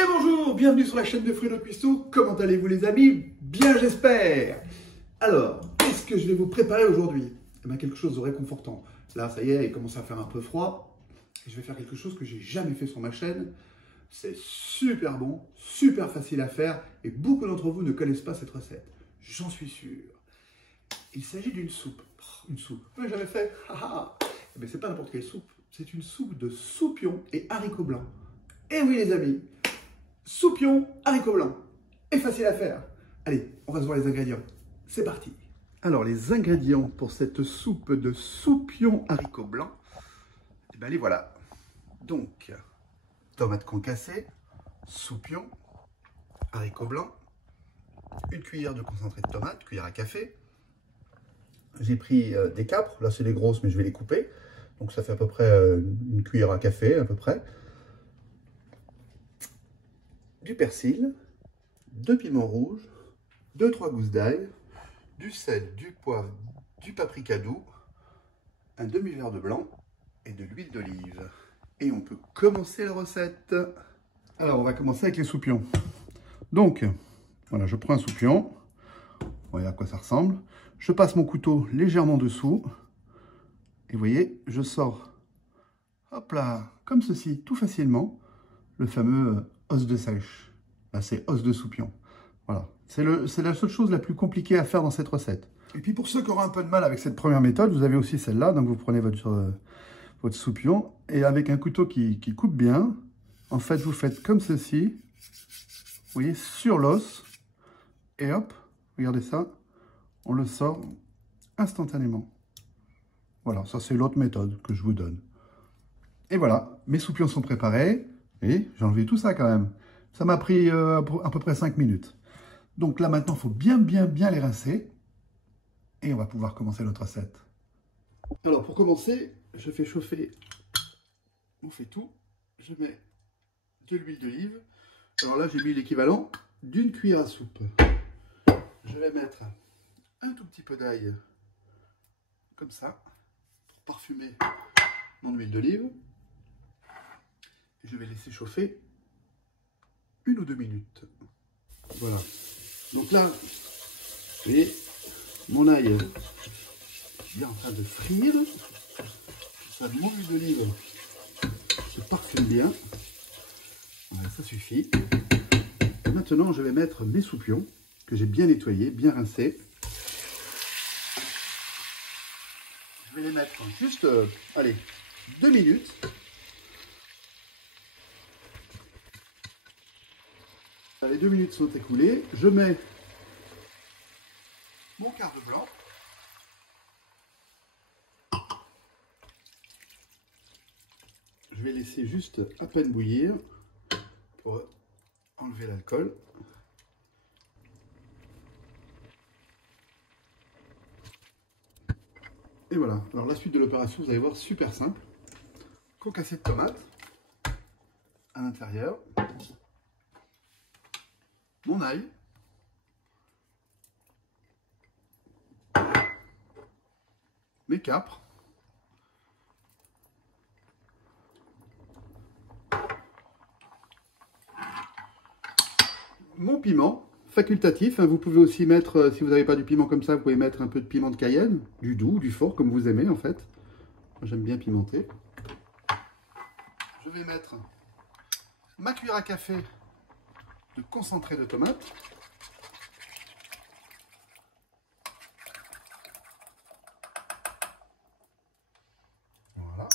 Et bonjour, bienvenue sur la chaîne de Fredo Cuistot. Comment allez-vous les amis? Bien j'espère. Alors, qu'est-ce que je vais vous préparer aujourd'hui? Eh bien, quelque chose de réconfortant. Là, ça y est, il commence à faire un peu froid. Et je vais faire quelque chose que j'ai jamais fait sur ma chaîne. C'est super bon, super facile à faire et beaucoup d'entre vous ne connaissent pas cette recette. J'en suis sûr. Il s'agit d'une soupe. Une soupe. Je l'ai jamais fait. Eh bien, c'est pas n'importe quelle soupe. C'est une soupe de soupions et haricots blancs. Eh oui les amis, soupions, haricots blancs. Et facile à faire. Allez, on va se voir les ingrédients. C'est parti. Alors les ingrédients pour cette soupe de soupions haricots blancs, eh bien les voilà. Donc, tomates concassées, soupions, haricots blancs, une cuillère de concentré de tomate, cuillère à café. J'ai pris des capres, là c'est les grosses mais je vais les couper. Donc ça fait à peu près une cuillère à café à peu près. Du persil, 2 piments rouges, 2-3 gousses d'ail, du sel, du poivre, du paprika doux, un demi-verre de blanc et de l'huile d'olive. Et on peut commencer la recette. Alors on va commencer avec les soupions. Donc, voilà, je prends un soupion. Voyez à quoi ça ressemble. Je passe mon couteau légèrement dessous. Et vous voyez, je sors, hop là, comme ceci, tout facilement, le fameux os de sèche. Là, c'est os de soupion. Voilà, c'est la seule chose la plus compliquée à faire dans cette recette. Et puis pour ceux qui auront un peu de mal avec cette première méthode, vous avez aussi celle-là. Donc vous prenez votre soupion et avec un couteau qui coupe bien, en fait, vous faites comme ceci. Vous voyez, sur l'os. Et hop, regardez ça, on le sort instantanément. Voilà, ça c'est l'autre méthode que je vous donne. Et voilà, mes soupions sont préparés. Et j'ai enlevé tout ça quand même. Ça m'a pris à peu près 5 minutes. Donc là maintenant, il faut bien les rincer. Et on va pouvoir commencer notre recette. Alors pour commencer, je fais chauffer mon faitout. Je mets de l'huile d'olive. Alors là, j'ai mis l'équivalent d'une cuillère à soupe. Je vais mettre un tout petit peu d'ail, comme ça, pour parfumer mon huile d'olive. Je vais laisser chauffer 1 ou 2 minutes. Voilà. Donc là, vous voyez, mon ail est bien en train de frire. Ça, mon huile d'olive se parfume bien. Voilà, ça suffit. Et maintenant, je vais mettre mes soupions que j'ai bien nettoyés, bien rincés. Je vais les mettre juste, allez, 2 minutes. Les 2 minutes sont écoulées. Je mets mon quart de blanc. Je vais laisser juste à peine bouillir pour enlever l'alcool. Et voilà. Alors la suite de l'opération, vous allez voir, super simple. Concassé de tomates à l'intérieur. Mon ail. Mes capres. Mon piment, facultatif. Hein, vous pouvez aussi mettre, si vous n'avez pas du piment comme ça, vous pouvez mettre un peu de piment de Cayenne, du doux, du fort, comme vous aimez en fait. Moi j'aime bien pimenter. Je vais mettre ma cuillère à café de concentré de tomate. Voilà.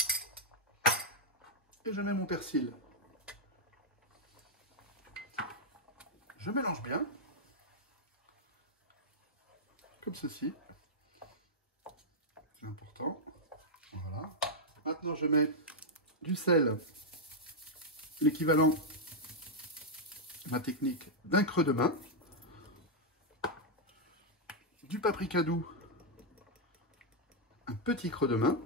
Et je mets mon persil. Je mélange bien. Comme ceci. C'est important. Voilà. Maintenant, je mets du sel, l'équivalent, ma technique, d'un creux de main. Du paprika doux, un petit creux de main.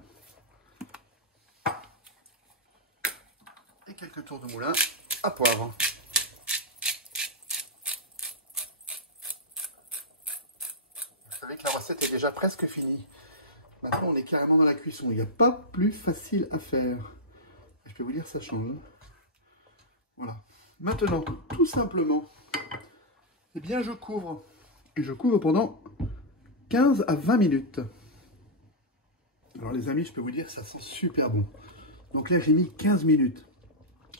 Et quelques tours de moulin à poivre. Vous savez que la recette est déjà presque finie. Maintenant, on est carrément dans la cuisson. Il n'y a pas plus facile à faire. Je peux vous dire, ça change. Voilà. Maintenant, tout simplement, eh bien je couvre. Et je couvre pendant 15 à 20 minutes. Alors les amis, je peux vous dire, ça sent super bon. Donc là, j'ai mis 15 minutes.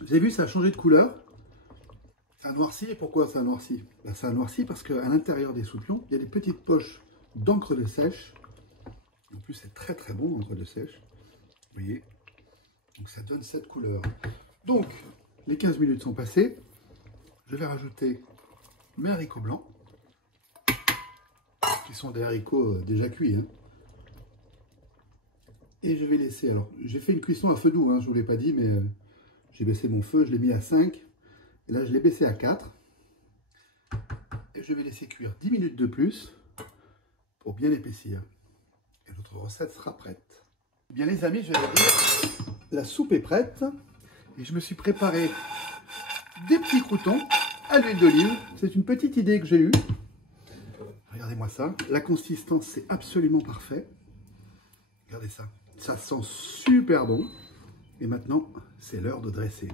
Vous avez vu, ça a changé de couleur. Ça a noirci. Et pourquoi ça a noirci? Ben, ça a noirci parce qu'à l'intérieur des soupions, il y a des petites poches d'encre de sèche. En plus, c'est très très bon, l'encre de sèche. Vous voyez? Donc ça donne cette couleur. Donc, les 15 minutes sont passées. Je vais rajouter mes haricots blancs, qui sont des haricots déjà cuits. Hein. Et je vais laisser, alors j'ai fait une cuisson à feu doux, hein, je ne vous l'ai pas dit, mais j'ai baissé mon feu, je l'ai mis à 5. Et là, je l'ai baissé à 4. Et je vais laisser cuire 10 minutes de plus pour bien épaissir. Et notre recette sera prête. Eh bien les amis, je vais vous dire, la soupe est prête. Et je me suis préparé des petits croûtons à l'huile d'olive. C'est une petite idée que j'ai eue. Regardez-moi ça. La consistance, c'est absolument parfait. Regardez ça. Ça sent super bon. Et maintenant, c'est l'heure de dresser.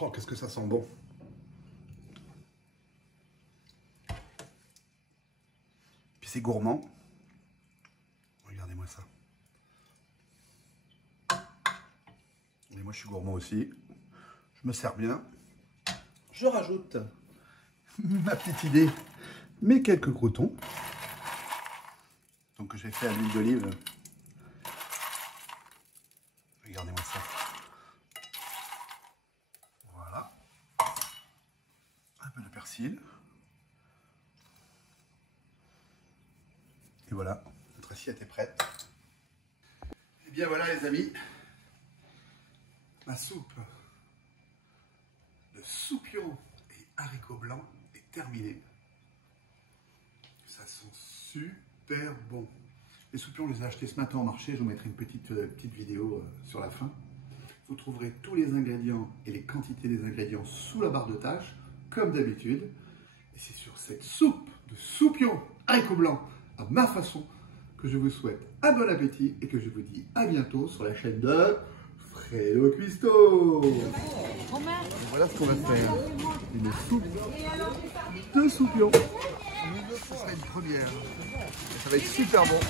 Oh, qu'est-ce que ça sent bon. Puis c'est gourmand. Regardez-moi ça. Et moi, je suis gourmand aussi. Je me sers bien. Je rajoute ma petite idée, mes quelques croûtons. Donc, que j'ai fait à l'huile d'olive. Regardez-moi ça. Voilà. Un peu de persil. Et voilà, notre assiette est prête. Et bien voilà les amis, ma soupe de soupions et haricots blancs est terminée. Ça sent super bon. Les soupions, je les ai achetés ce matin au marché. Je vous mettrai une petite vidéo sur la fin. Vous trouverez tous les ingrédients et les quantités des ingrédients sous la barre de tâches, comme d'habitude. Et c'est sur cette soupe de soupions haricots blancs, à ma façon, que je vous souhaite un bon appétit et que je vous dis à bientôt sur la chaîne de Fredo Cuisto. Voilà ce qu'on va faire. Une soupe de soupions. Ce sera une première. Ça va être super bon.